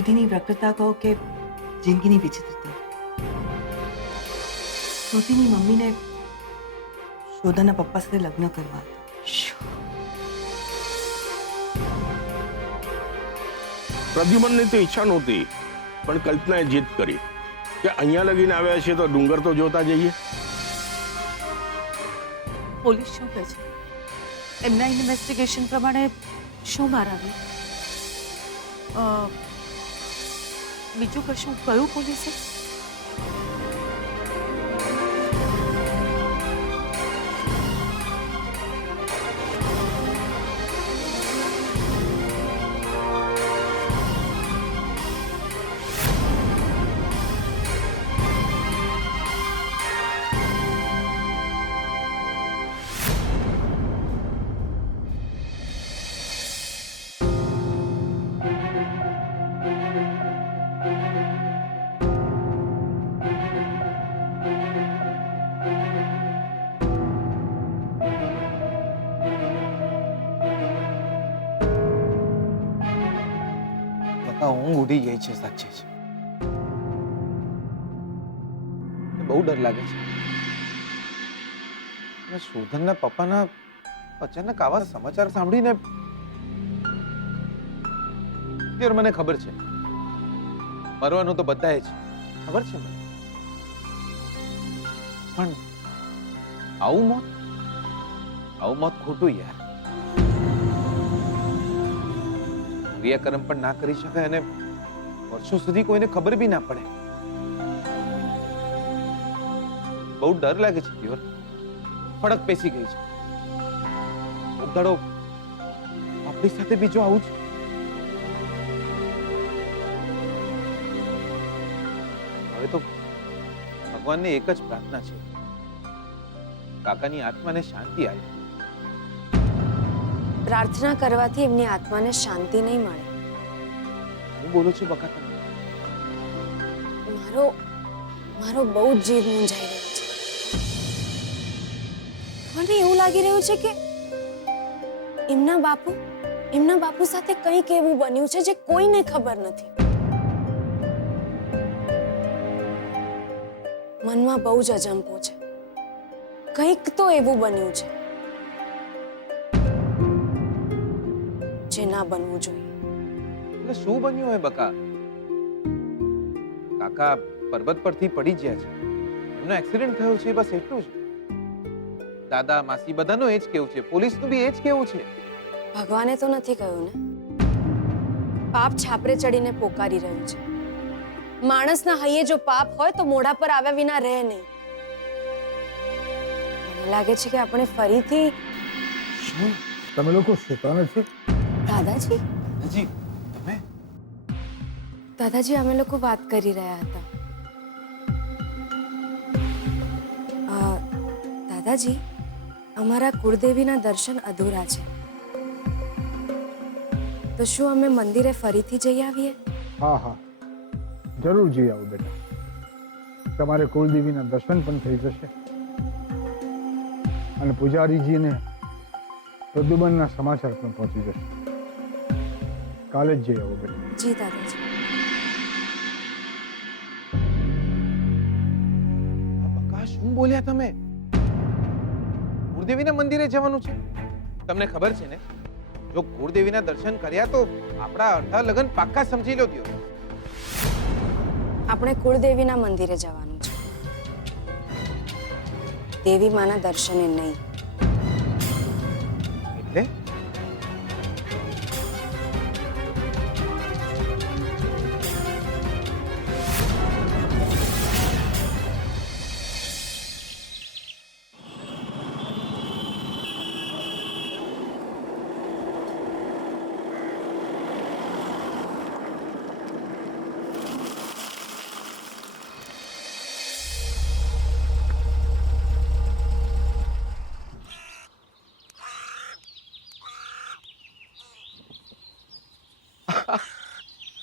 વિધિની વક્રતા કહો કે જિંદગીની વિચિત્રતા, શ્રુતિની મમ્મીને શોધાના પપ્પા સાથે લગ્ન કરવા હતા. પ્રદ્યુમનની તો ઈચ્છા નહોતી, પણ કલ્પનાએ જીદ કરી કે અહીંયા લગીને આવ્યા છે તો ડુંગર તો જોતા જઈએ. પોલીસ શું કહે છે? એમના ઇન્વેસ્ટિગેશન પ્રમાણે શું બહાર આવ્યું? બીજું કશું કયું પોલીસે? ઊંઘ ઉડી ગઈ છે, સાચે જ બહુ ડર લાગે છે. શોધનના પપ્પાના અચાનક આવા સમાચાર સાંભળીને ત્યારે મને ખબર છે મરવાનું તો બધાએ છે, ખબર છે મને, પણ આવું મોત ખોટું યાર. ક્રિયાકર્મ પણ ના કરી શકાય અને વર્ષો સુધી કોઈને ખબર બી ના પડે. બહુ ડર લાગે છે દિયોર, ફડક પેસી ગઈ છે. ઉગાડો આપણી સાથે બીજો આવું જ. હવે તો ભગવાનને એક જ પ્રાર્થના છે, કાકાની આત્માને શાંતિ આવે. પ્રાર્થના કરવાથી એમની આત્માને શાંતિ નહીં મળે. હું બોલું છું બકા તમે? મારો બહુ જ જીવ મૂંઝાઈ રહ્યો છે. મને એવું લાગી રહ્યું છે કે એમના બાપુ સાથે કંઈક એવું બન્યું છે જે કોઈને ખબર નથી. મનમાં બહુ જ અજંપો છે. કંઈક તો એવું બન્યું છે જે ના બનવું જોઈએ. એટલે શું બન્યું હોય બકા? કાકા પર્વત પરથી પડી ગયા છે, એમનો એક્સિડન્ટ થયો છે, બસ એટલું જ. દાદા માસી બધાનું એ જ કેવું છે, પોલીસનું બી એ જ કેવું છે. ભગવાને તો નથી કહ્યું ને, પાપ છાપરે ચડીને પોકારી રહ્યું છે. માણસના હૈયે જો પાપ હોય તો મોઢા પર આવ્યા વિના રહે નહીં. મને લાગે છે કે આપણે ફરીથી. શું તમે લોકો સૂતા નથી? દાદાજી હજી તમે? દાદાજી અમે લોકો વાત કરી રહ્યા હતા. દાદાજી, અમારા કુળદેવીના દર્શન અધૂરા છે, તો શું અમે મંદિરે ફરીથી જઈ આવીએ? હા, જરૂર જઈ આવો બેટા. તમારે કુળદેવીના દર્શન પણ થઈ જશે અને પૂજારીજીને પ્રદ્યુમનના સમાચાર પણ પહોંચી જશે. કાલે જ જઈ આવો બેટા. જી દાદાજી. બકા શું બોલ્યા તમે? કુળદેવીના મંદિરે જવાનું છે? તમને ખબર છે ને, જો કુળદેવીના દર્શન કર્યા તો આપણા અડધા લગન પાક્કા સમજી લો દિયો. આપણે કુળદેવીના મંદિરે જવાનું છે, દેવી માના દર્શને નહીં. એટલે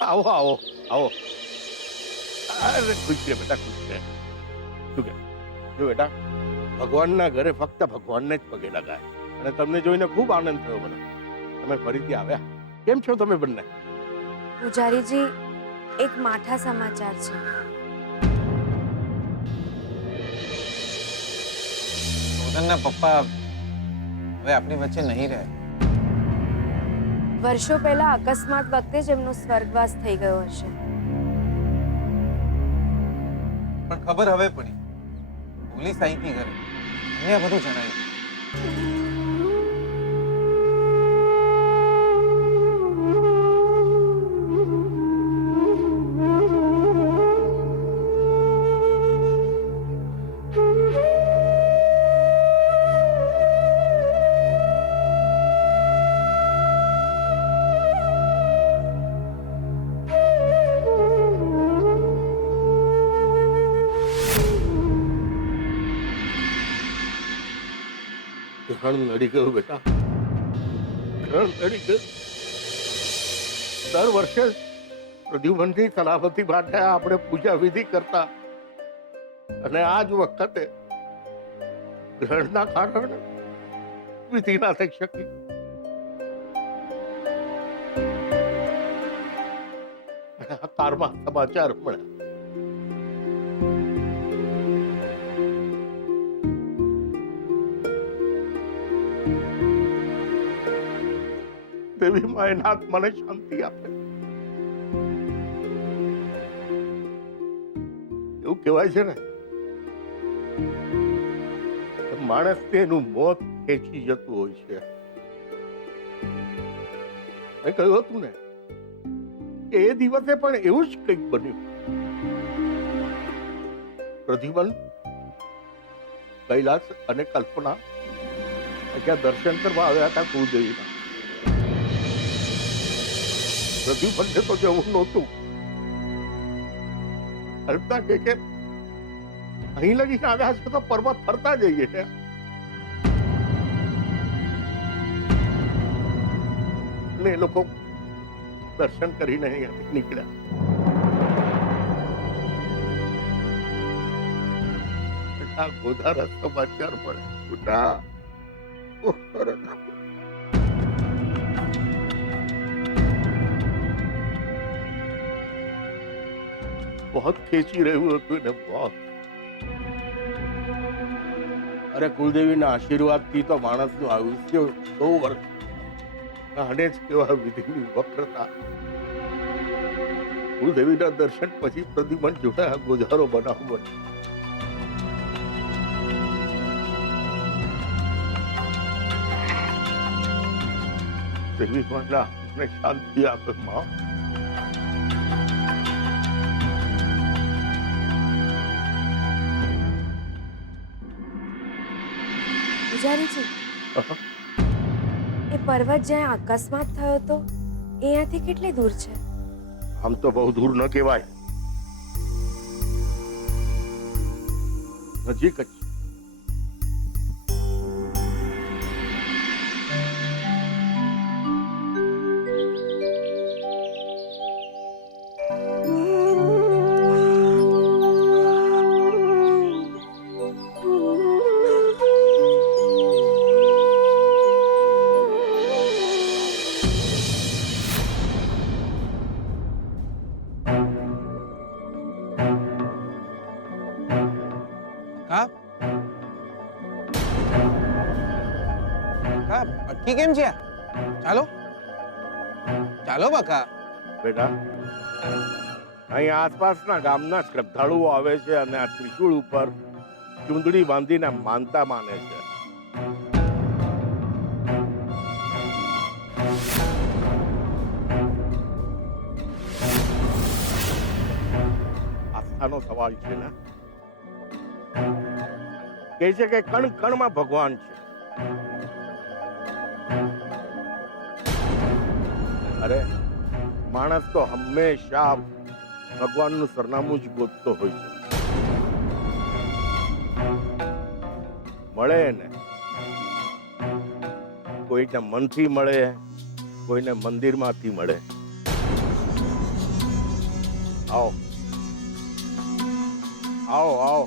આવો આવો આવો. અરે ખુશ રહે બેટા, ખુશ રહે. શું કે જો બેટા, ભગવાનના ઘરે ફક્ત ભગવાનને જ પગે લગાય, અને તમને જોઈને ખૂબ આનંદ થયો મને. તમે ફરીથી આવ્યા. કેમ છો તમે બંને? પૂજારીજી, એક માઠા સમાચાર છે. શોધનના પપ્પા હવે આપણી વચ્ચે નહીં રહે. વર્ષો પહેલા અકસ્માત વખતે જ એમનો સ્વર્ગવાસ થઈ ગયો હશે. પણ ખબર હવે પડી. પોલીસ આવી હતી ઘરે. એમને આ બધું જણાવ્યું. ગ્રહણ નડી ગયું બેટા, ગ્રહણ નડી ગયું. દર વર્ષે પ્રદ્યુમનની સલામતી માટે આપણે પૂજા વિધિ કરતા, અને આ જ વખતે ગ્રહણના કારણે વિધિ ના થઈ શકી. અને આ કારમાં સમાચાર મળ્યા. દેવી માએ નાથ મને શાંતિ આપે. એવું કહેવાય છે ને, માણસ તેનું મોત ખેંચી જતું હોય છે. મેં કહ્યું હતું ને કે એ દિવસે પણ એવું જ કંઈક બન્યું. પ્રદ્યુમન, કૈલાસ અને કલ્પના ત્યાં દર્શન કરવા આવ્યા હતા કુળદેવીના. પ્રદ્યુમનને તો જવું નહોતું. કલ્પના કે અહીં લગીને આવ્યા છે તો પર્વત ફરતા જઈએ છે. અને એ લોકો દર્શન કરીને અહીંયાથી નીકળ્યા. આ ગોધારા સમાચાર મળે. बहुत ખેંચી રહ્યું હતું ને, बहुत. અરે કુલદેવીના આશીર્વાદથી તો માણસનું આયુષ્ય 100 વર્ષ. આને જ કેવા વિધિની વક્રતા. કુલદેવીના દર્શન પછી પ્રદ્યુમન જોડે આ ગોજારો બનાવવો. દેવી માના મને શાંતિ આપે માં. પૂજારીજી, એ પર્વત જ્યાં અકસ્માત થયો તો એ અહીંયાથી કેટલી દૂર છે? આમ તો બહુ દૂર ન કહેવાય, નજીક જ. અટકી કેમ છે? ચાલો ચાલો બકા. બેટા, અહીં આસપાસના ગામના શ્રદ્ધાળુઓ આવે છે અને આ ત્રિશુળ ઉપર ચૂંદડી બાંધીને માનતા માને છે. આસ્થાનો સવાલ છે ને. કહે છે કે કણ કણમાં ભગવાન છે. અરે માણસ તો હંમેશા ભગવાનનું સરનામું જ ગોતતો હોય છે. મળે ને, કોઈને મનથી મળે, કોઈને મંદિરમાંથી મળે. આવો આવો આવો.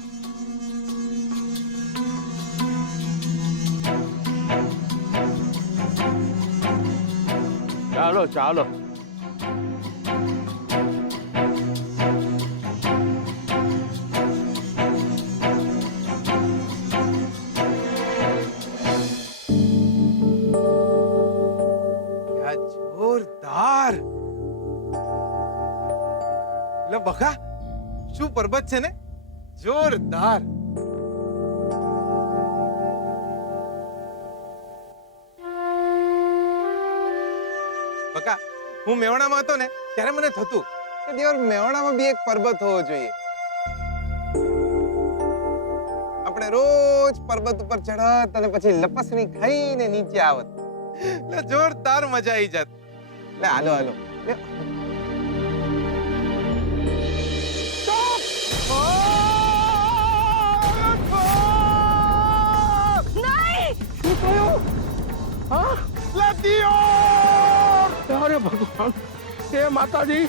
ચાલો ચાલો. બકા શું પરબત છે ને, જોરદાર. બકા હું મેવાડામાં હતો ને ત્યારે મને થતું કે દેવર મેવાડામાં બી એક પર્વત હોવો જોઈએ. આપણે રોજ પર્વત ઉપર ચડત અને પછી લપસણી ખાઈને નીચે આવત. એટલે જોરદાર મજા આવી જાત. લે હાલો હાલો. લે. શું થયું? હા? લે દિયોર! અરે ભગવાન, હે માતાજી!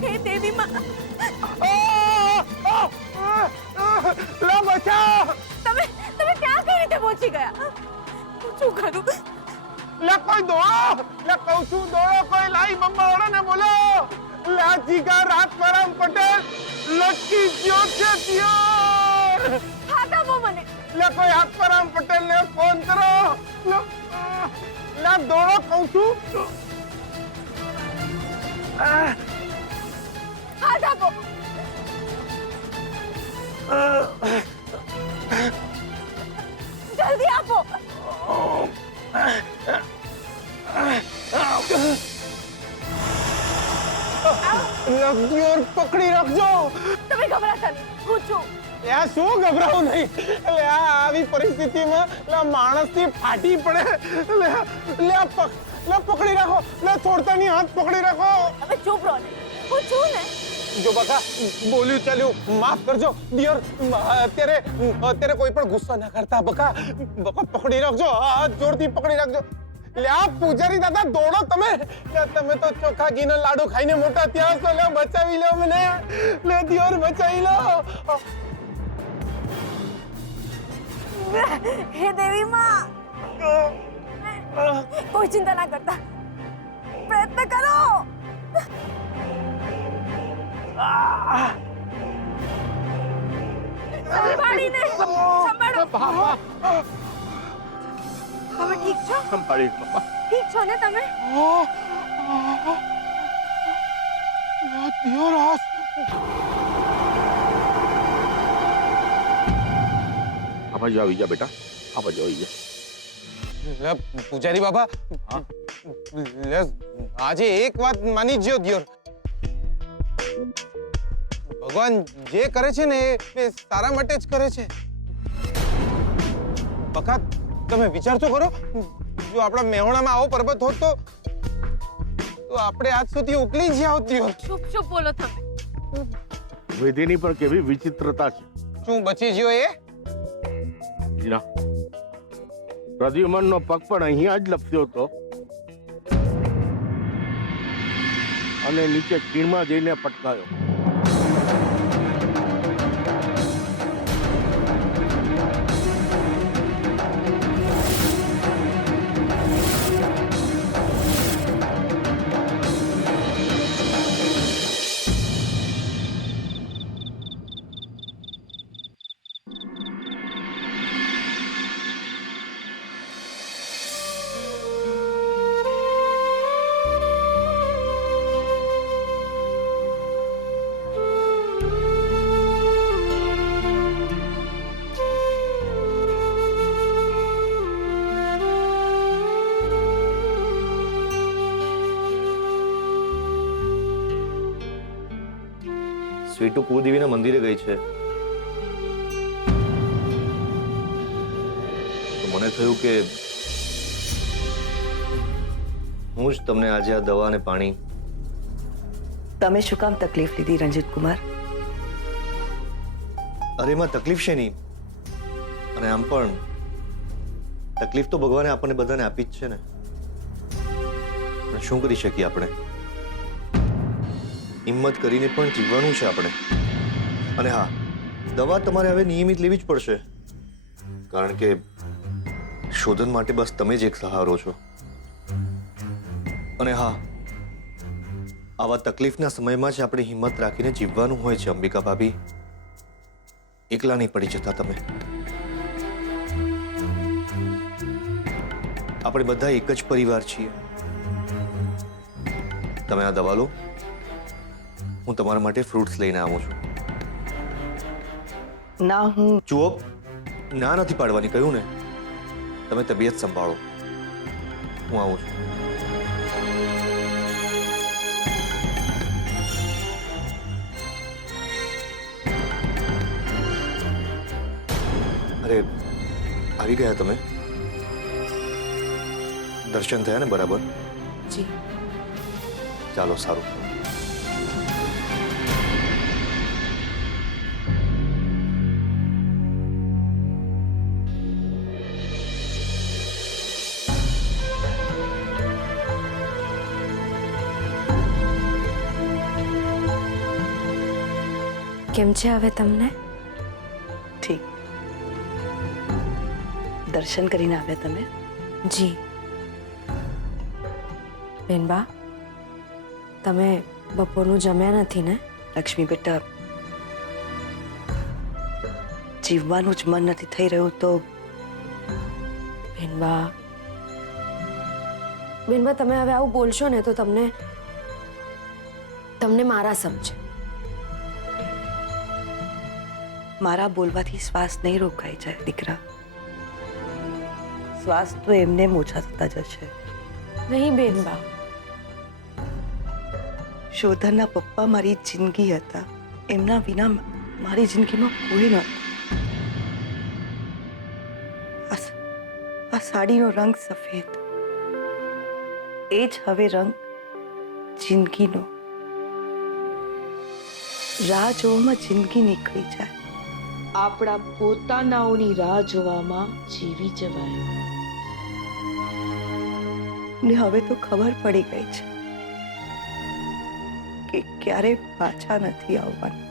હે દેવી માં, તમે તમે ક્યાં કઈ રીતે પહોંચી ગયા? હું શું કરું? લે કોઈ દોડો! લે કહું છું દોડો, કોઈ લાઈ બંબાવાળાને બોલો! લે જીગા રાતવરામ પટેલ લટકી ગયો છે દિયોર! હાથ આપો મને. લે કોઈ આત્મારામ પટેલ ને ફોન કરો. લે દોડો કહું છું. હાથ આપો. જલ્દી આપો. દિયોર પકડી રાખજો. તમે ગભરાતા નહીં, હું છું. યા શું ગભરાવું નહીં. એટલે આવી પરિસ્થિતિમાં માણસથી ફાટી પડે. લે પકડી રાખો. લે છોડતા નહીં, હાથ પકડી રાખો. તમે ચૂપ રહો ને, હું છું ને. જો બકા બોલ્યું ચાલ્યું માફ કરજો દિયર. અત્યારે કોઈ પણ ગુસ્સો ના કરતા. બકા પકડી રાખજો, હાથ જોરથી પકડી રાખજો. લે આ પૂજારી દાદા દોડો તમે. લે તમે તો ચોખા ઘીના લાડુ ખાઈને મોટા ત્યાં છો. લે બચાવી લો મને. લે દિયર બચાવી લો. હે દેવી માં, કોઈ ચિંતા ના કરતા, પ્રયત્ન કરો. સંભાળીને સંભાળો. તમે ઠીક છો? સંભાળી બાપા. ઠીક છો ને તમે? દિયર હાસ આ બાજુ આવી જા બેટા, આ બાજુ આવી જા. લે પૂજારી બાબા, લે આજે એક વાત માની જ જો દિયર. ભગવાન જે કરે છે ને એ સારા માટે જ કરે છે. બકા તમે વિચાર તો કરો, જો આપણા મેહોણામાં આવો પર્વત હોત તો આપણે આજ સુધી ઉકલી જ આવત દિયર. ચૂપ ચૂપ બોલો તમે. વિધિની પણ કેવી વિચિત્રતા છે. શું બચી ગયો એ? ના, પ્રદ્યુમનનો પગ પણ અહીંયા જ લપસ્યો હતો અને નીચે ખીણમાં જઈને પટકાયો. સ્વીટુ કુળદેવીના મંદિરે ગઈ છે તો મને થયું કે હું જ તમને આજે આ દવા અને પાણી. તમે શું કામ તકલીફ લીધી રંજીત કુમાર? અરે એમાં તકલીફ છે નહીં. અને આમ પણ તકલીફ તો ભગવાને આપણને બધાને આપી જ છે ને. શું કરી શકીએ આપણે? હિંમત કરીને પણ જીવવાનું છે આપણે. અને હા, દવા તમારે હવે નિયમિત લેવી જ પડશે, કારણ કે શોધન માટે બસ તમે જ એક સહારો છો. અને હા, આવા તકલીફના સમયમાં જ આપણે હિંમત રાખીને જીવવાનું હોય છે અંબિકા ભાભી. એકલા નહીં પડી જતા તમે. આપણે બધા એક જ પરિવાર છીએ. તમે આ દવા લો, હું તમારા માટે ફ્રૂટ્સ લઈને આવું છું. ના, હું જુઓ, ના નથી પાડવાની કહ્યું ને. તમે તબિયત સંભાળો, હું આવું છું. અરે, આવી ગયા તમે? દર્શન થયા ને બરાબર? જી. ચાલો, સારું. કેમ છે હવે તમને? ઠીક. દર્શન કરીને આવ્યા તમે? જી. બેનબા, તમે બપોરનું જમ્યા નથી ને? લક્ષ્મી બેટા, જીવવાનું જ મન નથી થઈ રહ્યું તો બેનબા, બેનબા તમે હવે આવું બોલશો ને તો તમને મારા સમજે. મારા બોલવાથી શ્વાસ નહીં રોકાઈ જાય દીકરા. શ્વાસ તો એમને ઓછા થતા જશે. નહીં બેનબા, શોધનના પપ્પા મારી જિંદગી હતા. એમના વિના મારી જિંદગીમાં કોઈ નહોતું. આ સાડીનો રંગ સફેદ, એ જ હવે રંગ જિંદગીનો. રાહ જોવામાં જિંદગી નીકળી જાય. આપણા પોતાનાઓની રાહ જોવામાં જીવી જવાય. ને હવે તો ખબર પડી ગઈ છે કે ક્યારે પાછા નથી આવવાનું.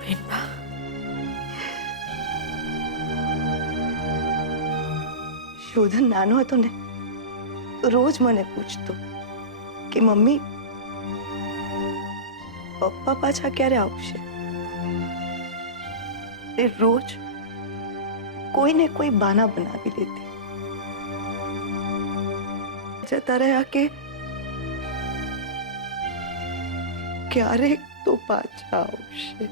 બેનબા, શોધન નાનો હતો ને તો રોજ મને પૂછતો કે મમ્મી, પપ્પા પાછા ક્યારે આવશે? એ રોજ કોઈને કોઈ બહાના બનાવી લેતી. જતા રહ્યા કે ક્યારેક તો પાછા આવશે.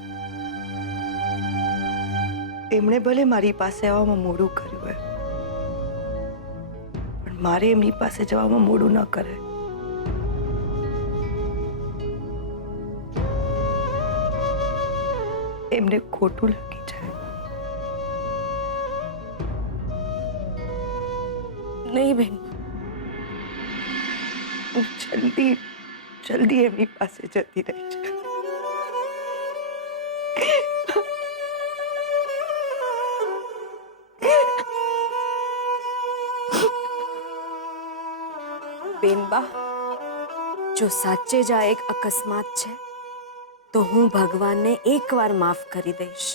એમણે ભલે મારી પાસે આવવામાં મોડું કર્યું હોય, પણ મારે એમની પાસે જવામાં મોડું ન કરે. એમને ખોટું લાગી જાય. નહીં બેન, હું જલ્દી એમની પાસે જતી રહી છે. બેનબા, જો સાચે જ આ એક અકસ્માત છે તો હું ભગવાનને એકવાર માફ કરી દઈશ.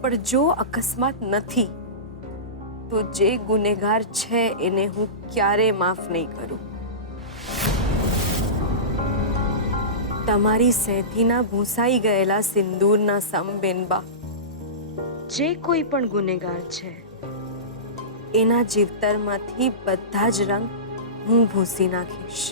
પણ જો અકસ્માત નથી તો જે ગુનેગાર છે એને હું ક્યારે માફ નહીં કરું. તમારી સેથીના ભૂંસાઈ ગયેલા સિંદૂરના સમ બેનબા. જે કોઈ પણ ગુનેગાર છે એના જીવતરમાંથી બધા જ રંગ હું ભૂંસી નાખીશ.